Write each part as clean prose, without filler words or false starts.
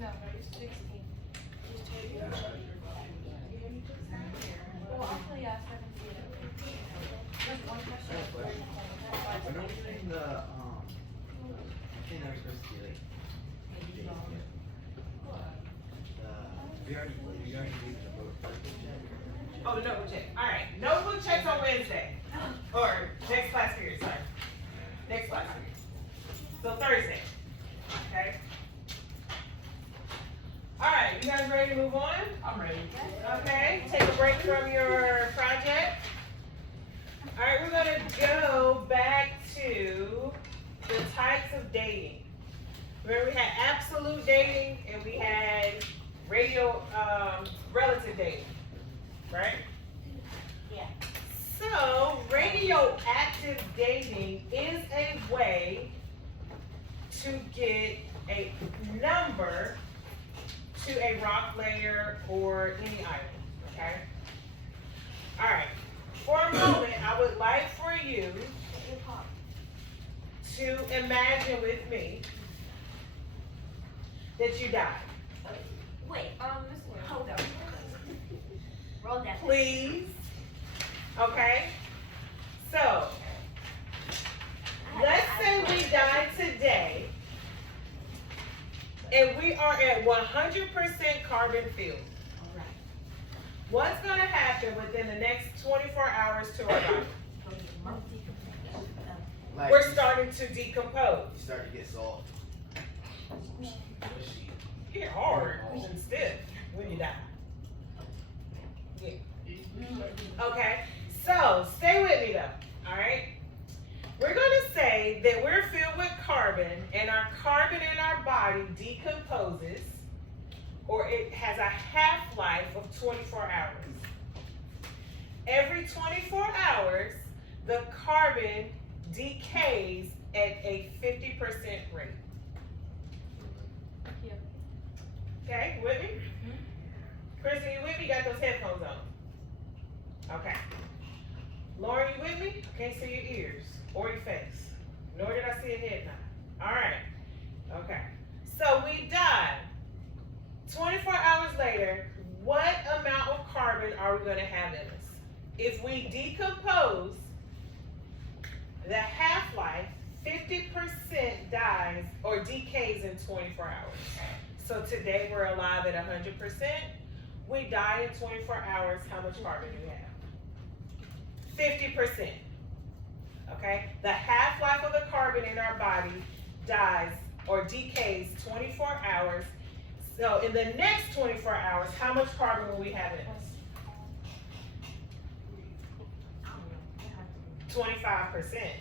No, it's 16. Well, I'll tell you I 17. Just one question. When are we doing the, I think that was supposed to be like, we already did the vote first check. Oh, the notebook check. Alright, notebook checks on Wednesday. Or next class period, sorry. Next class period. So Thursday. Okay? Alright, you guys ready to move on? I'm ready. Okay, take a break from your project. Alright, we're gonna go back to the types of dating. Remember we had absolute dating and we had relative dating, right? Yeah. So, radioactive dating is a way to get a number to a rock layer or any item, okay? All right, for a moment, I would like for you to imagine with me that you died. Wait, hold on. Roll that. Please. Okay? So, let's say we died today and we are at 100% carbon filled. Alright. What's going to happen within the next 24 hours to our body? Like, We're starting to decompose. you start to get soft. You get hard and stiff when you die. Yeah. Okay, so stay with me though, all right? We're gonna say that we're filled with carbon and our carbon in our body decomposes, or it has a half-life of 24 hours. Every 24 hours, the carbon decays at a 50% rate. Okay, with me? Kristen, you with me? Got those headphones on. Okay. Lauren, you with me? Can't see your ears or your face. Nor did I see a head nod. All right. Okay. So we died. 24 hours later, what amount of carbon are we going to have in us? If we decompose, the half-life, 50% dies or decays in 24 hours. So today we're alive at 100%. We die in 24 hours. How much carbon do we have? 50%. Okay? The half-life of the carbon in our body dies or decays 24 hours. So in the next 24 hours, how much carbon will we have in us? 25%.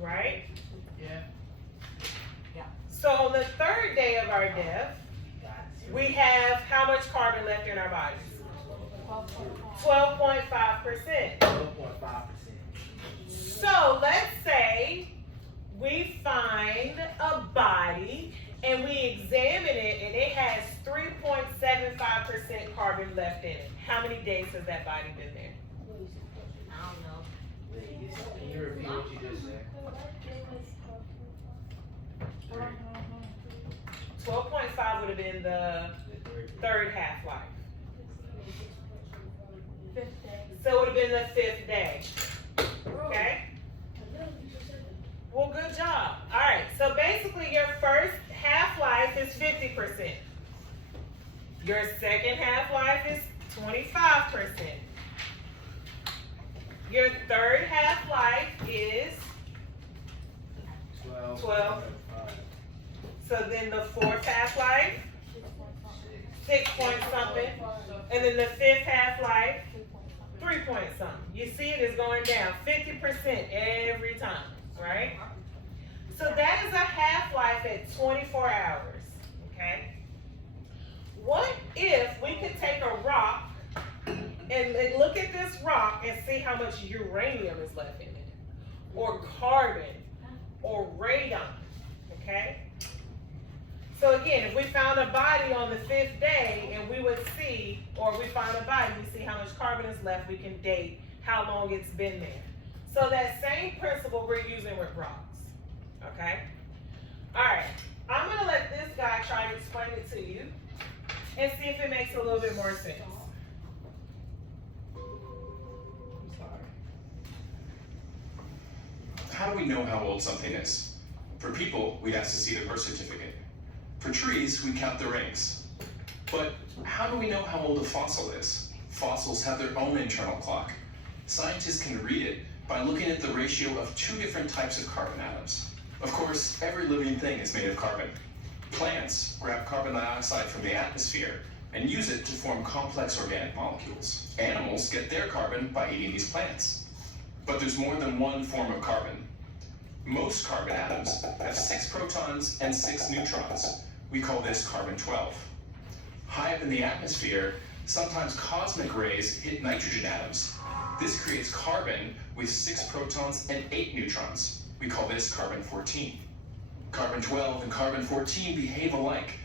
Right? Yeah. So on the third day of our death, we have how much carbon left in our bodies? 12.5%. 12.5%. So let's say we find a body and we examine it and it has 3.75% carbon left in it. How many days has that body been there? I don't know. Wait, can you repeat what you just said? 12.5 would have been the third half-life. Fifth day. So it would have been the fifth day. Okay? Well, good job. All right, so basically your first half-life is 50%. Your second half-life is 25%. Your third half-life is 12. So then the fourth half-life, 6 point something. And then the fifth half-life, 3 point something. You see it is going down 50% every time, right? So that is a half-life at 24 hours, okay? What if we could take a rock and look at this rock and see how much uranium is left in it, or carbon, or radon, okay? So again, if we found a body on the fifth day and we would see, or we found a body, we see how much carbon is left, we can date how long it's been there. So that same principle we're using with rocks, okay? All right, I'm gonna let this guy try to explain it to you and see if it makes a little bit more sense. I'm sorry. How do we know how old something is? For people, we'd ask to see their birth certificate. For trees, we count their rings. But how do we know how old a fossil is? Fossils have their own internal clock. Scientists can read it by looking at the ratio of two different types of carbon atoms. Of course, every living thing is made of carbon. Plants grab carbon dioxide from the atmosphere and use it to form complex organic molecules. Animals get their carbon by eating these plants. But there's more than one form of carbon. Most carbon atoms have 6 protons and 6 neutrons. We call this carbon-12. High up in the atmosphere, sometimes cosmic rays hit nitrogen atoms. This creates carbon with 6 protons and 8 neutrons. We call this carbon-14. Carbon-12 and carbon-14 behave alike,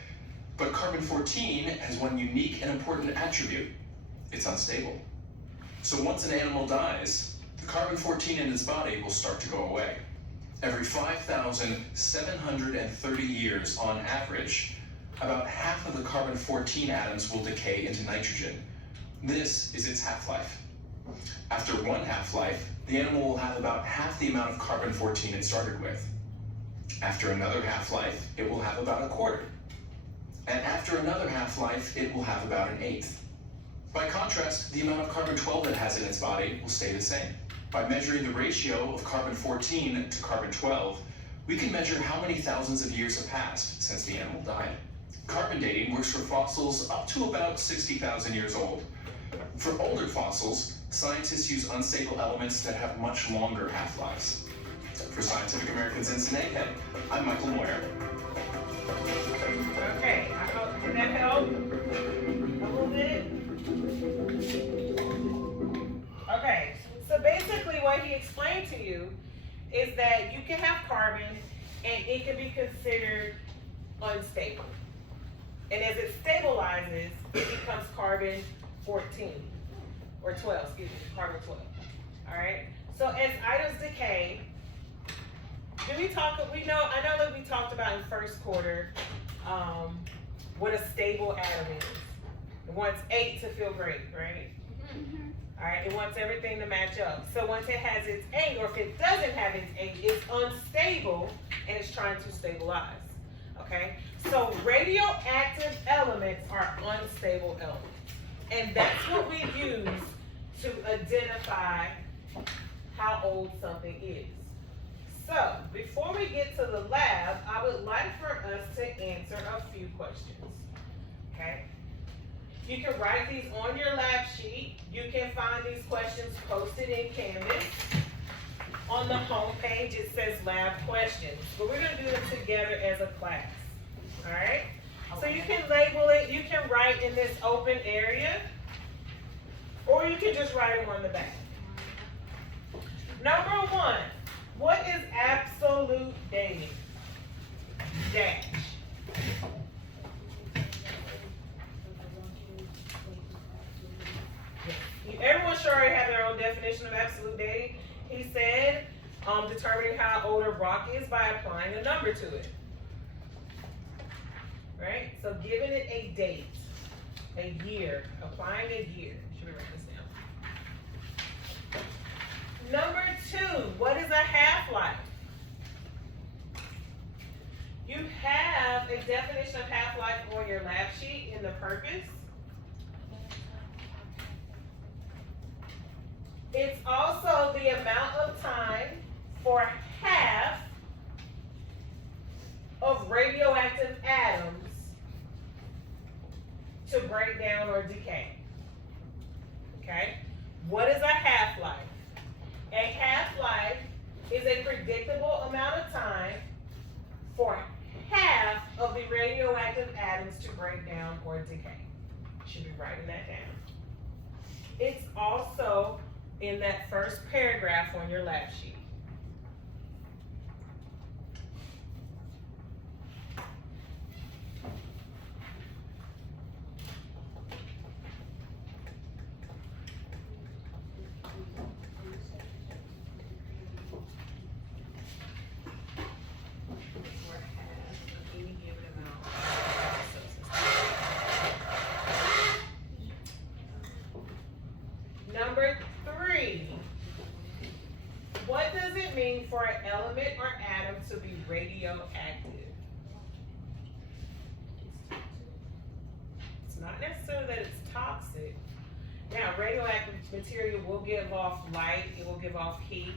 but carbon-14 has one unique and important attribute. It's unstable. So once an animal dies, the carbon-14 in its body will start to go away. Every 5,730 years on average, about half of the carbon-14 atoms will decay into nitrogen. This is its half-life. After one half-life, the animal will have about half the amount of carbon-14 it started with. After another half-life, it will have about a quarter. And after another half-life, it will have about an eighth. By contrast, the amount of carbon-12 it has in its body will stay the same. By measuring the ratio of carbon-14 to carbon-12, we can measure how many thousands of years have passed since the animal died. Carbon dating works for fossils up to about 60,000 years old. For older fossils, scientists use unstable elements that have much longer half-lives. For Scientific American's Instant Egghead, I'm Michael Moyer. Okay, I hope, did that help? A little bit? Okay, so basically what he explained to you is that you can have carbon and it can be considered unstable. And as it stabilizes, it becomes carbon-14, or 12, excuse me, carbon-12, all right? So as atoms decay, I know that we talked about in first quarter what a stable atom is. It wants 8 to feel great, right? Mm-hmm. All right, it wants everything to match up. So once it has its 8, or if it doesn't have its 8, it's unstable and it's trying to stabilize, okay? So radioactive elements are unstable elements. And that's what we use to identify how old something is. So, before we get to the lab, I would like for us to answer a few questions, okay? You can write these on your lab sheet. You can find these questions posted in Canvas. On the home page, it says lab questions, but we're gonna do them together as a class, all right? So you can label it, you can write in this open area, or you can just write them on the back. Number 1. What is absolute dating? Dash. Everyone should already have their own definition of absolute dating. He said, determining how old a rock is by applying a number to it. Right? So giving it a date, a year, applying a year. Should we write this down? Number 2, what is a half-life? You have a definition of half-life on your lab sheet in the purpose. It's also the amount of time for half of radioactive atoms to break down or decay. Okay? What is a half-life? A half-life is a predictable amount of time for half of the radioactive atoms to break down or decay. Should be writing that down. It's also in that first paragraph on your lab sheet. element or atom to be radioactive? It's not necessarily that it's toxic. Now, radioactive material will give off light, it will give off heat.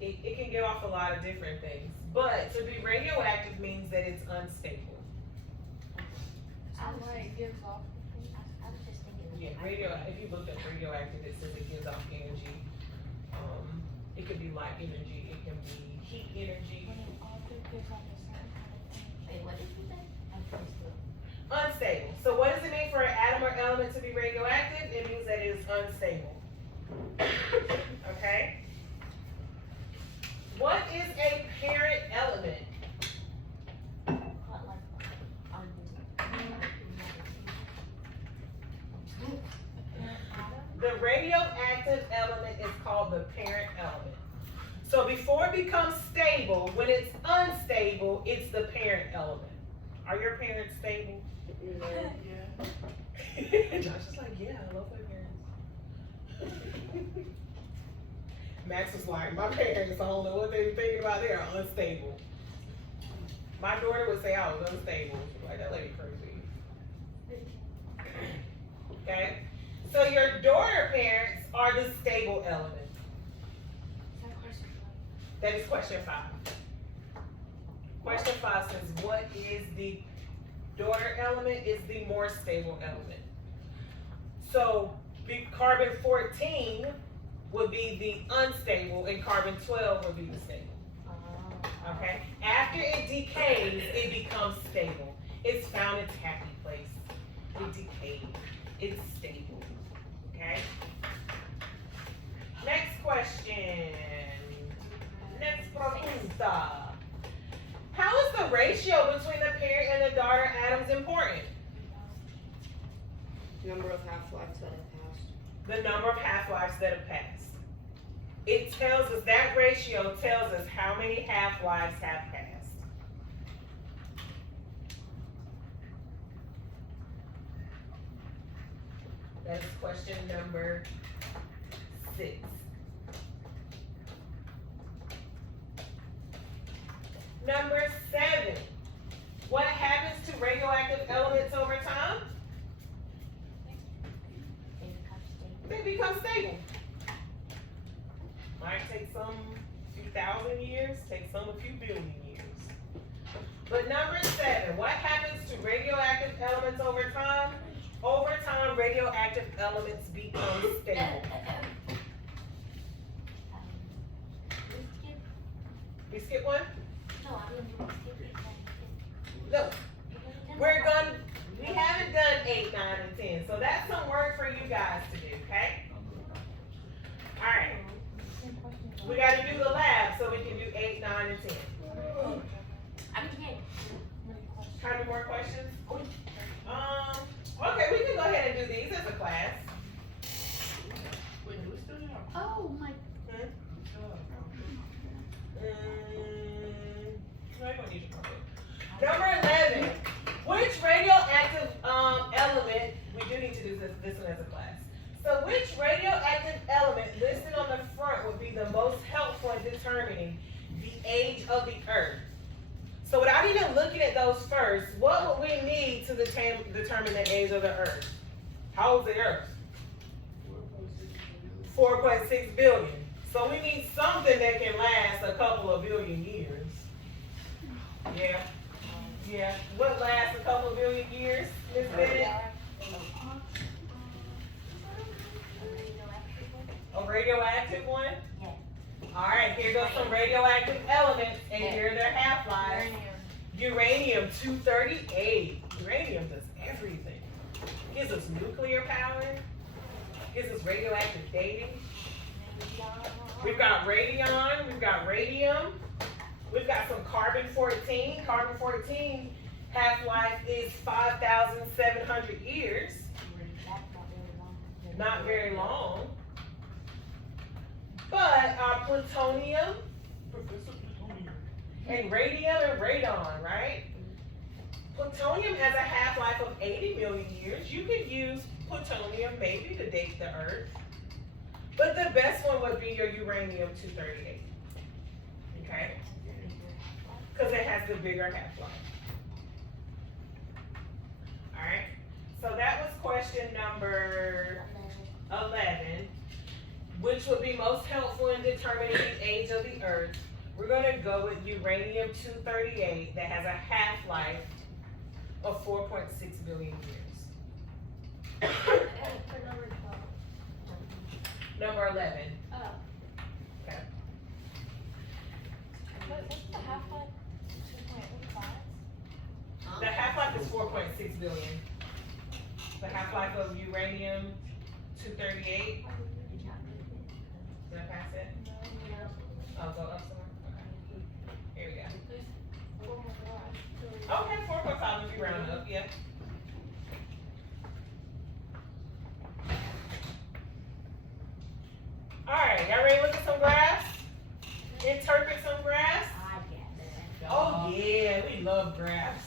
It can give off a lot of different things. But to be radioactive means that it's unstable. I was gives off. I was just thinking. Yeah, if you look up radioactive, it says it gives off energy. It could be light energy, it can be heat energy. When it also gives off a certain kind of thing. Wait, what did you say? Unstable. So what does it mean for an atom or element to be radioactive? It means that it is unstable. Okay? What is a parent element? The radioactive element is called the parent element. So before it becomes stable, when it's unstable, it's the parent element. Are your parents stable? Yeah. Josh is like, yeah, I love my parents. Max was like, my parents, I don't know what they were thinking about, they are unstable. My daughter would say I was unstable. She's like, that lady crazy. Okay? So your daughter parents are the stable element. That is question 5. Question 5 says, what is the daughter element? Is the more stable element. So carbon 14 would be the unstable and carbon 12 would be the stable. Okay? After it decays, it becomes stable. It's found its happy place. It decayed. It's stable. Okay? Next question. Next pregunta. How is the ratio between the parent and the daughter atoms important? Number of half-lives that have passed. The number of half-lives that have passed. It tells us, that ratio tells us how many half-lives have passed. That is question number 6. Number 7. What happens to radioactive elements over time? They become stable. Might take some few thousand years, take some a few billion years. But number 7, what happens to radioactive elements over time? Over time, radioactive elements become stable. We skip one? No, I didn't skip it. No. We haven't done 8, 9, and 10. So that's some work for you guys to do, okay? All right. We got to do the lab so we can do 8, 9, and 10. How many more questions? Okay, we can go ahead and do these as a class. Wait, do we still have? Oh my. No, you don't need your copy. Number 11. Which radioactive element, we do need to do this one as a class. So which radioactive element listed on the front would be the most helpful in determining the age of the Earth? So without even looking at those first, what would we need to determine the age of the Earth? How old is the Earth? 4.6 billion. So we need something that can last a couple of billion years. Yeah. Yeah. What lasts a couple of billion years, Ms. Bennett? A radioactive one? Yeah. All right, here goes some radioactive elements, and here are their half-lives. Uranium-238. Uranium does everything. Gives us nuclear power. Gives us radioactive dating. We've got radion. We've got radium. We've got some carbon-14. Carbon-14 half-life is 5,700 years. Not very long. But our plutonium, and radium and radon, right? Plutonium has a half-life of 80 million years. You could use plutonium maybe to date the Earth. But the best one would be your uranium-238. has the bigger half-life. Alright, so that was question number 11, which would be most helpful in determining the age of the Earth. We're gonna go with uranium-238 that has a half-life of 4.6 billion years. And for number 12. Number 11. Oh. Okay. What's the half-life? 2.5? The half-life is 4.6 billion. The half-life of uranium-238. Did I pass it? Oh, go up some more? Okay. Here we go. Okay, 4.5 if you round up, yeah. Alright, y'all ready to look at some graphs? Interpret some graphs? Oh yeah, we love graphs.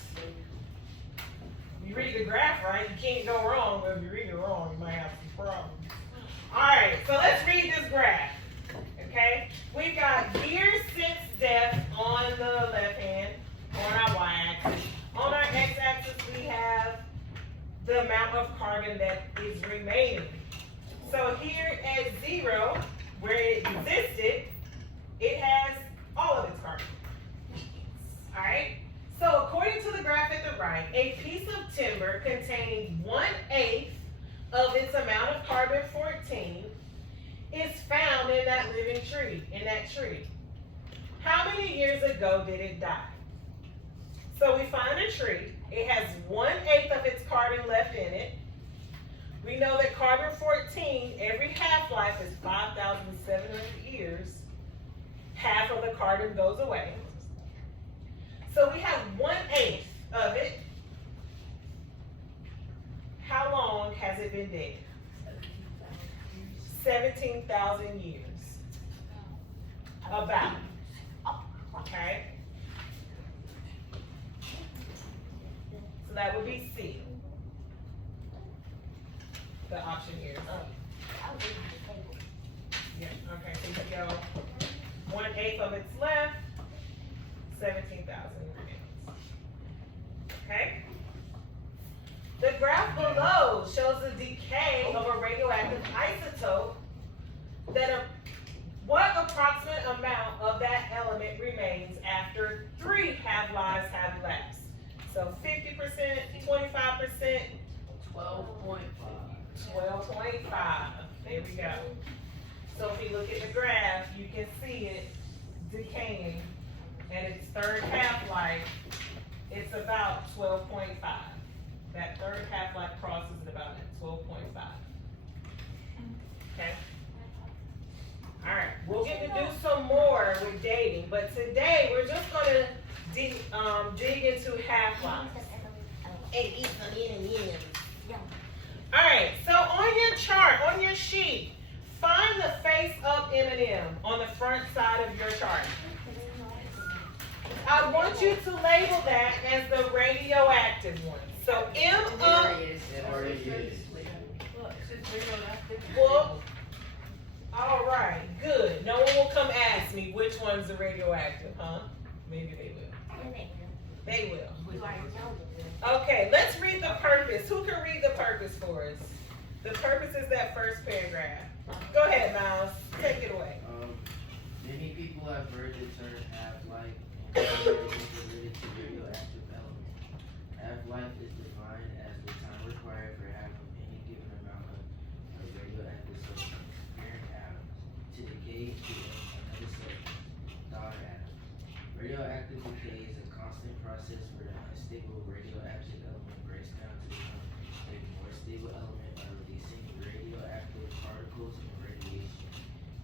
You read the graph right, you can't go wrong, but if you read it wrong, you might have some problems. Alright, so let's read this graph. Okay? We've got years since death on the left hand, on our y-axis. On our x-axis, we have the amount of carbon that is remaining. So here at 0, where it existed, it has all of its carbon. Alright? So according to the graph at the right, a piece of timber containing 1/8 of its amount of carbon-14 is found in that living tree, How many years ago did it die? So we find a tree. It has 1/8 of its carbon left in it. We know that carbon-14, every half-life is 5,700 years. Half of the carbon goes away. So we have 1/8 of it. How long has it been dead? 17,000 years. About. Okay? So that would be C. The option here. Yeah, okay, so you go 1/8 of its left, 17,000 remains. Okay? The graph below shows the decay of a radioactive isotope what approximate amount of that element remains after 3 half-lives have elapsed. So 50%, 25%, 12.5. 12.5. There we go. So if you look at the graph, you can see it decaying at its third half-life. It's about 12.5. That third half-life crosses at about 12.5. Okay? Alright, we'll get to do some more with dating, but today we're just going to dig into half-lives. Alright, so on your chart, on your sheet, find the face-up M&M on the front side of your chart. I want you to label that as the radioactive one. So M-up. Well, all right, good. No one will come ask me which one's the radioactive, huh? Maybe they will. They will. Okay, let's read the purpose. Who can read the purpose for us? The purpose is that first paragraph. Go ahead, Miles. Take it away. Many people have heard the term half-life and is related to radioactive elements. Half-life is defined as the time required for half of any given amount of radioactive substance, parent atoms, to decay to another substance, daughter atoms. Radioactive decay is a constant process where the unstable radioactive element breaks down to become a more stable element by releasing radioactive particles and radiation.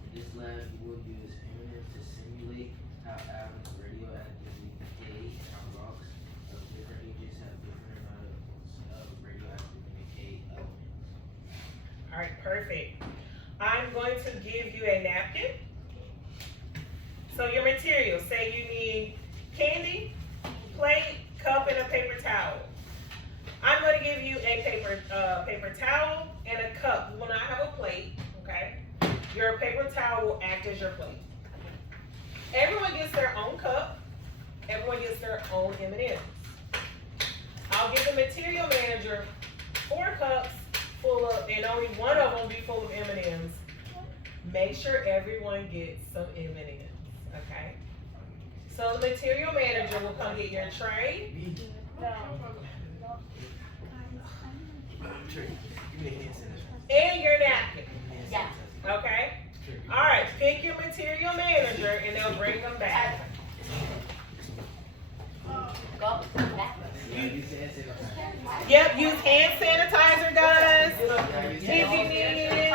In this lab, you will use M&M to simulate how atoms radioactively decay and how rocks of different ages have different amounts of radioactive decay elements. All right, perfect. I'm going to give you a napkin. So your materials, say you need candy, plate, cup, and a paper towel. I'm going to give you a paper towel and a cup. You will not have a plate, okay? Your paper towel will act as your plate. Everyone gets their own own M&Ms. I'll give the material manager 4 cups full of, and only one of them be full of M&Ms. Make sure everyone gets some M&Ms, okay? So the material manager will come get your tray and your napkin, Yeah. okay? All right, pick your material manager and they'll bring them back. Go back. Yep, use hand sanitizer, guys. If you need it.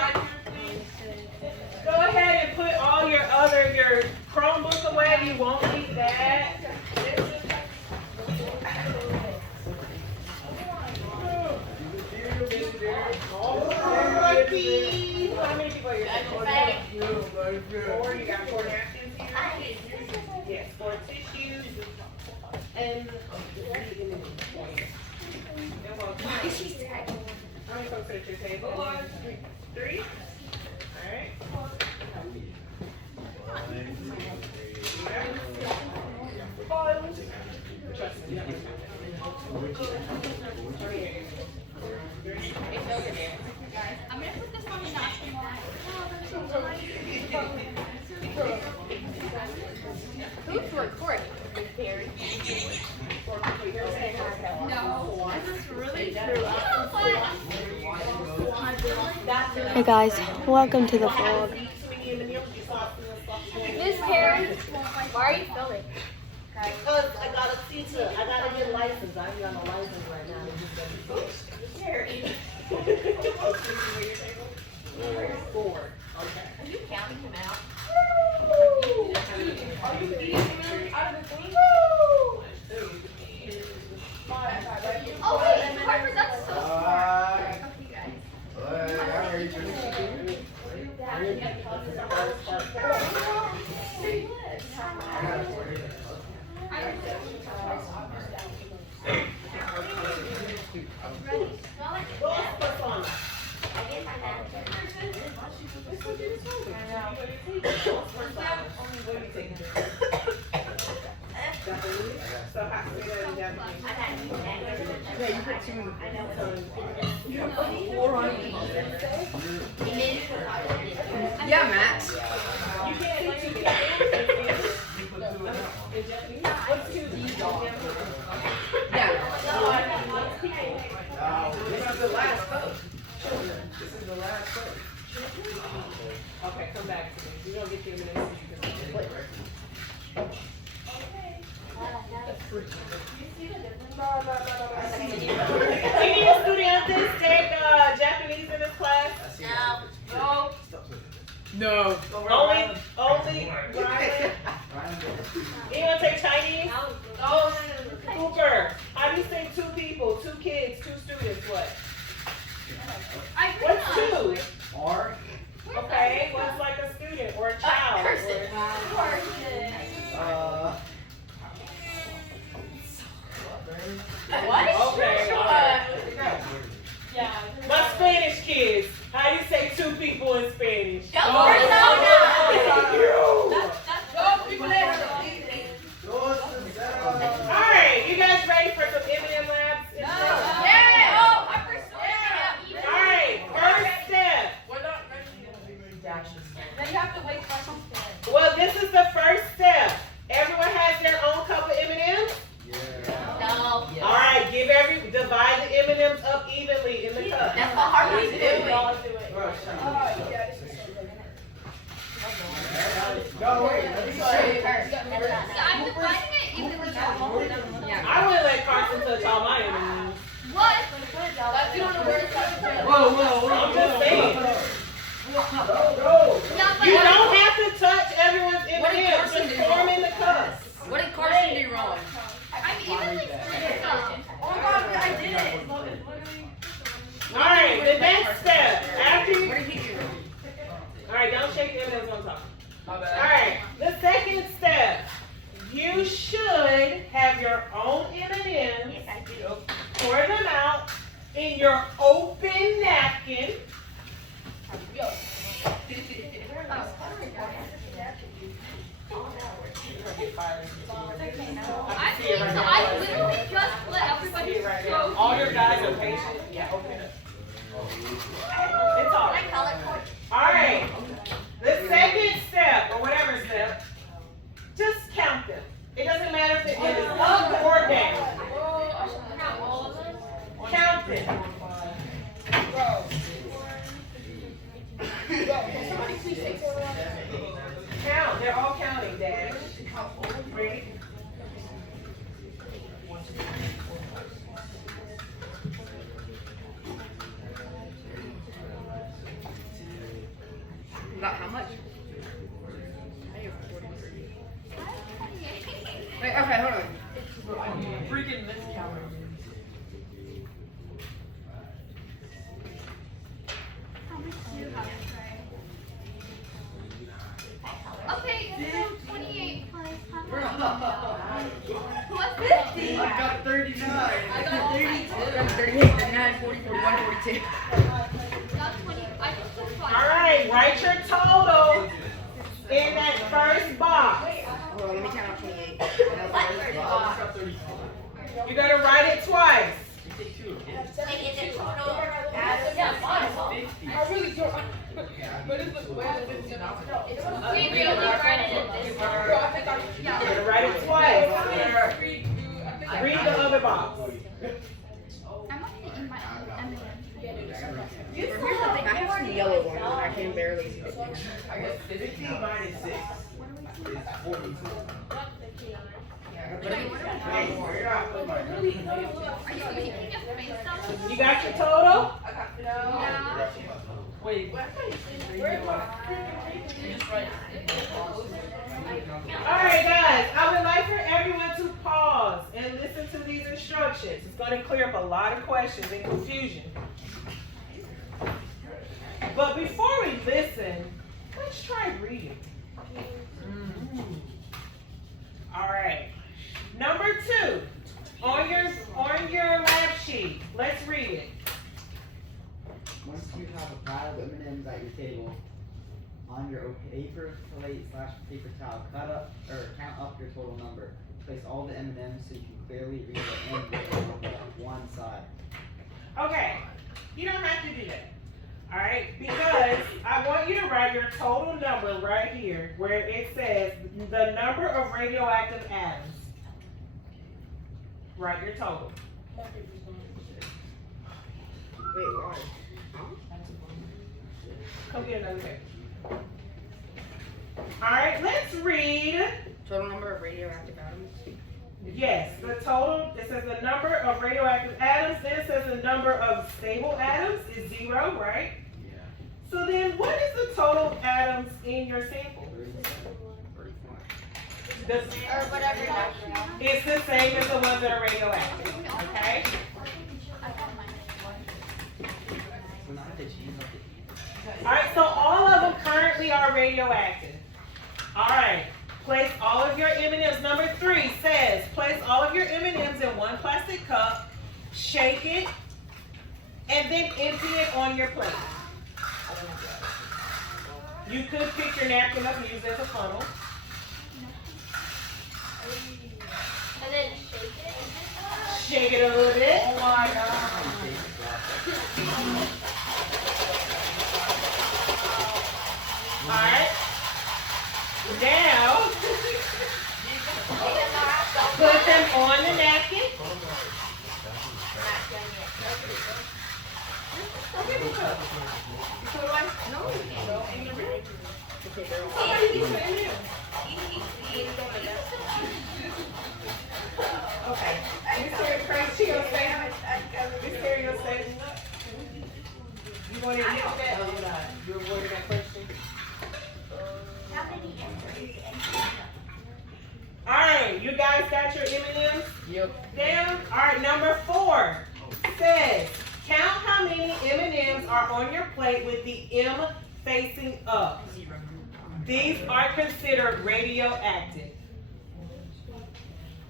Go ahead and put all your Chromebook away. You won't need that. Alrighty. How many people are here? 4. You got 4 napkins here? Yes, 4 tissues. And how many folks are at your table? 3? Alright. Trust me. It's over there. I'm gonna put this on the napkin. Who's recording? Barry. No, this is really true. Hey guys, welcome to the vlog. Miss Perry, why are you filming? Because I gotta see to, I gotta get licensed. I ain't got no license right now. They just Are you counting him out? Are you eating out of the thing? Oh wait, Harper, that's so smart. Yeah, Max. Okay, come back to me. We're gonna get you a minute so you can play. Any estudiantes take Japanese in this class? No. No. Only Brian? Anyone take Chinese? No. Cooper, how do you say 2 people, 2 kids, 2 students, what? What's 2? R. Okay, what's like a student or a child? What? Okay. My Spanish kids, how do you say 2 people in Spanish? Alright, you guys ready for some M&M labs? Alright, first step. Well, this is the first step. Everyone has their own cup of M&Ms? No. Alright, divide the M&Ms up evenly in the cup. That's what Harper's doing. No, wait. Let me say. I'm dividing it evenly. I wouldn't let Carson touch all my M&Ms. What? I'm just saying. Yeah, but You don't have to touch everyone's M&Ms. Just pour them in the cups. What did Carson do wrong? I'm evenly split up. Alright, the next step. After you. What did he do wrong? Alright, don't shake the M&Ms on top. Alright, the second step. You should have your own M&Ms. Yes, I do. Pour them out in your open napkin. get fired. I I can see think it right so. now. I literally just let I everybody see it right go. now. All your guys are patient. Yeah, open it. It's all right. All right. The second step, or whatever step, just count them. It doesn't matter if it is up or down. Count them. Count. They're all counting, Dad. Ready? About how much? I have 43. Wait, okay, hold on. Freaking miscount. Okay, so 28 plus how much? What's 50? I got 39. I got 32. I got 38, 39, 40, 41, 42. Got 20. I just took 5. All right, write your total in that first box. Hold on, let me count out 28. You gotta write it twice. I really don't. But it's the way that it's We really write it in this. You gotta write it twice. Read the other box. I'm actually in my M&M. Here's the thing, I have some yellow ones and I can barely see it. 15 minus 6 is 42. Are you making a face down? You got your total? Yeah. Wait. Alright guys, I would like for everyone to pause and listen to these instructions. It's going to clear up a lot of questions and confusion. But before we listen, let's try reading. Alright. Number 2. On your lab sheet. Let's read it. Once you have a pile of M&Ms at your table, on your paper plate / paper towel, count up your total number. Place all the M&Ms so you can clearly read the end written on one side. Okay. You don't have to do that. Alright? Because I want you to write your total number right here where it says the number of radioactive atoms. Write your total. Wait, why? Come get another paper. Alright, let's read. Total number of radioactive atoms. Yes, the total, it says the number of radioactive atoms, then it says the number of stable atoms is 0, right? Yeah. So then what is the total atoms in your sample? 34. Or whatever. It's the same as the ones that are radioactive, okay? So now they change up the Alright, so all of them currently are radioactive. Alright, place all of your M&Ms. Number 3 says, place all of your M&Ms in one plastic cup, shake it, and then empty it on your plate. You could pick your napkin up and use it as a funnel. And then shake it. Shake it a little bit. Oh my god. Alright. Now, put them on the napkin. Okay. You want to eat that? Oh, you're not. You avoided that question? Alright, you guys got your M&Ms Yep. down? Alright, number 4 says, count how many M&Ms are on your plate with the M facing up. These are considered radioactive.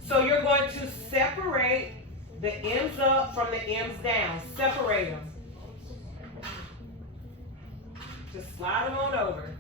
So you're going to separate the M's up from the M's down. Separate them. Just slide them on over.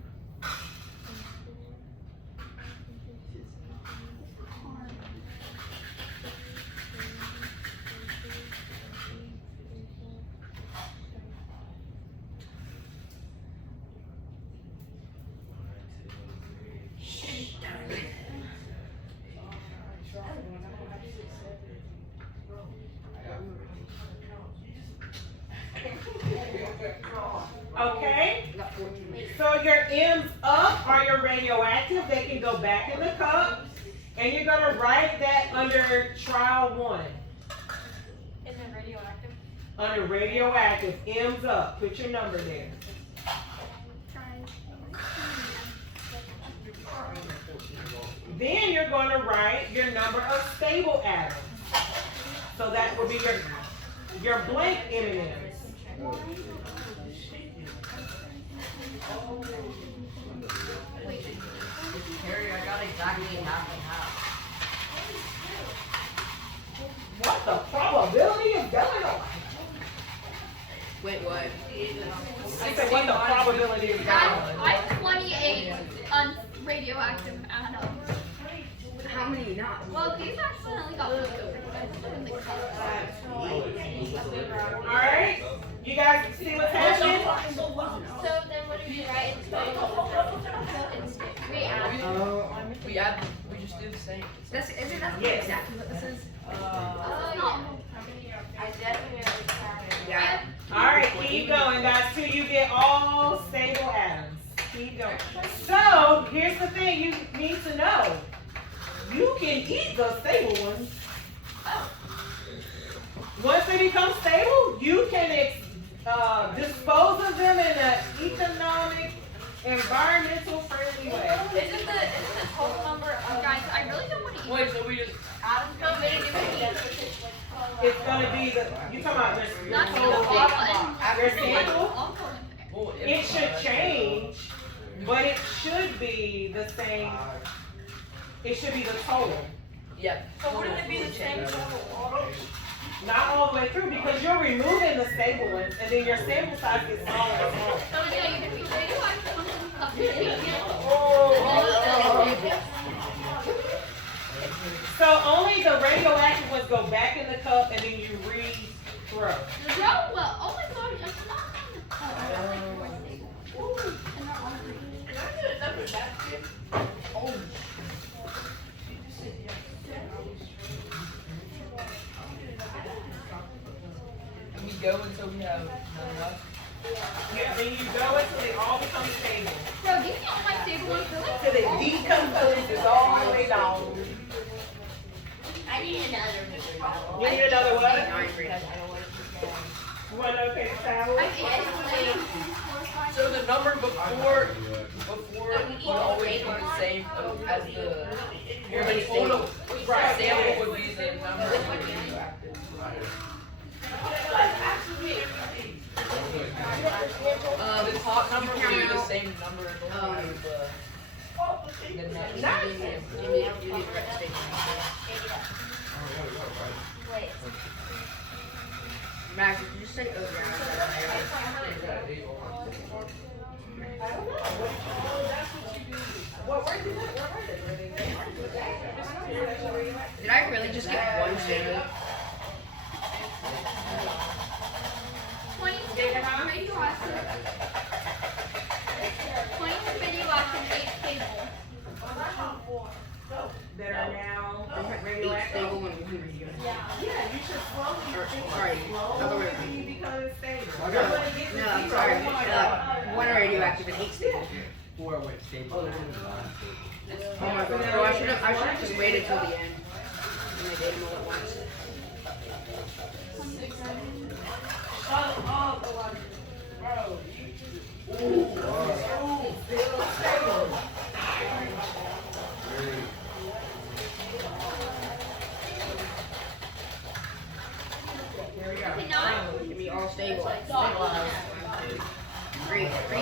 So your M's up are your radioactive. They can go back in the cup. And you're going to write that under trial 1. Is it radioactive? Under radioactive, M's up. Put your number there. Then you're going to write your number of stable atoms. So that will be your blank M&Ms. Harry, I got exactly half and half. What the probability of going on? Wait, what? I said, what the probability of going Guys, on? I have 28 radioactive atoms. How many not? Well, these accidentally got moved over. Alright? You guys see what's happening? So then what do you write? We just do the same. Isn't that Yes. exactly what this is? I definitely Yeah. Alright, keep going, guys, till you get all stable atoms. Keep going. So, here's the thing you need to know. You can eat the stable ones. Once they become stable, you can dispose of them in an economic, environmental friendly way. Isn't the total number of guys? I really don't want to eat. Wait, so we just Atoms go It's gonna be the, you talking about this Not total your sample? total. It should change, but it should be the same. It should be the total. yeah. So wouldn't it be the same total? Not all the way through because you're removing the stable ones and then your sample size gets smaller and smaller. So yeah, you can be radioactive on some cup. So only the radioactive ones go back in the cup and then you re-throw. No, well, oh my god, it's not on the cup. And they're on the We go until we have none left. Yeah, then you go until they all become stable. Bro, give me all my stable ones really. Till they decompose all the way down. I need another. You need another what? Nine grades. You want another paper towel? So the number before would always be the same as the total. Right. Sample would be the number of radioactive. The top number would be the same number as the next. You need to write the statement. Wait. Max, did you say over? Did I really just get one sample? 20 radioactive. 20 radioactive, 8 stable. That are now radioactive. Stable and one radioactive. Yeah, you should Sorry, other way around. slowly become stable. No, I'm sorry. One radioactive and 8 stable. 4 went stable. Oh my god, bro, I should have just waited till the end. And I did them all at once. Okay, now Give me all stable. Three stable.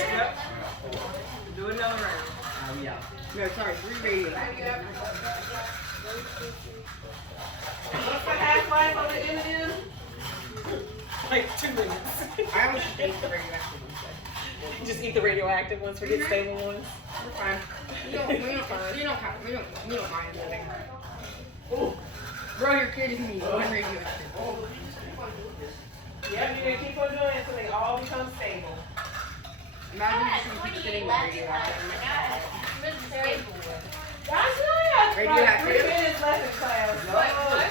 Yep. Do another round. Yeah. No, sorry, 3 radioactive. What's the half-life of the M&M? Like 2 minutes. I almost just ate the radioactive ones. You just eat the radioactive ones, forget stable ones. We're fine. We don't mind living. Bro, you're kidding me. One radioactive. Yep, you're gonna keep on doing it until they all become stable. Imagine just keep sitting with radioactive. Guys, you only have Radioactive. 3 minutes left in class. you know what?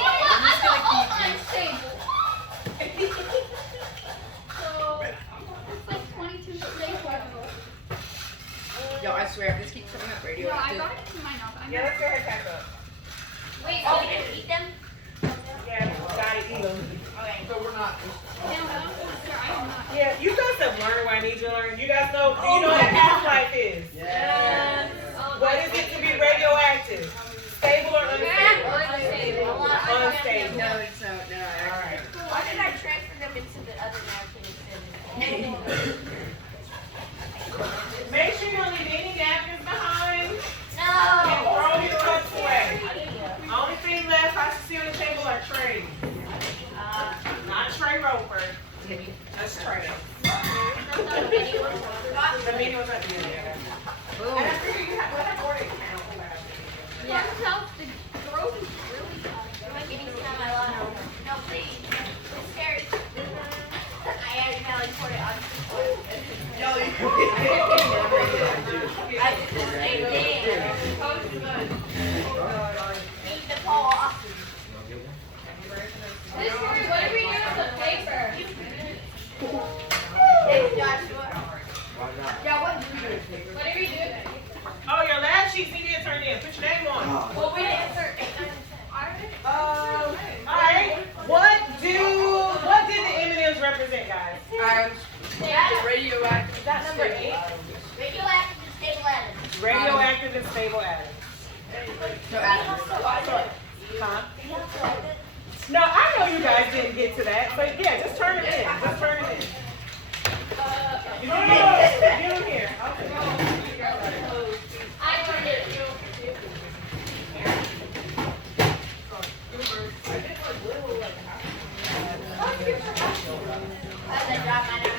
I got all mine stable. So, swear, if this keeps coming up No, I radioactive. got it to my mouth. Yeah, let's go ahead and pack up. Wait, so we can eat them? Yeah, gotta eat them. Okay. So we're not. Yeah, you guys have learned what I need you to learn. You guys know, do you know what half-life is? Yeah. What is it to be radioactive? Stable or unstable? Unstable. Unstable. No, it's no. Alright. Why did I transfer them into the other napkin instead? Make sure you don't leave any napkins behind. No! And throw your cups away. Only thing left I see on the table are trays. Not Trey Roper. Just Trey. The menu was at the end there. And I figured you have more than count. Yeah. The throat is really Give me some, I love it. No, please. It's scary. I accidentally poured it on I did the same thing. Eat the paw. This story, what are we doing with the paper? Thanks, Joshua. Yeah, what are we doing? Oh, your last sheet need to turn in. Put your name on it. Well, we didn't start. Alright. What did the M&Ms represent, guys? The radioactive. Is that number 8? Radioactive and stable atoms. Radioactive and stable atoms. No, atoms. Huh? No, I know you guys didn't get to that, but yeah, just turn it in. Just turn it in. You don't get them here. I turned it. I drop mine.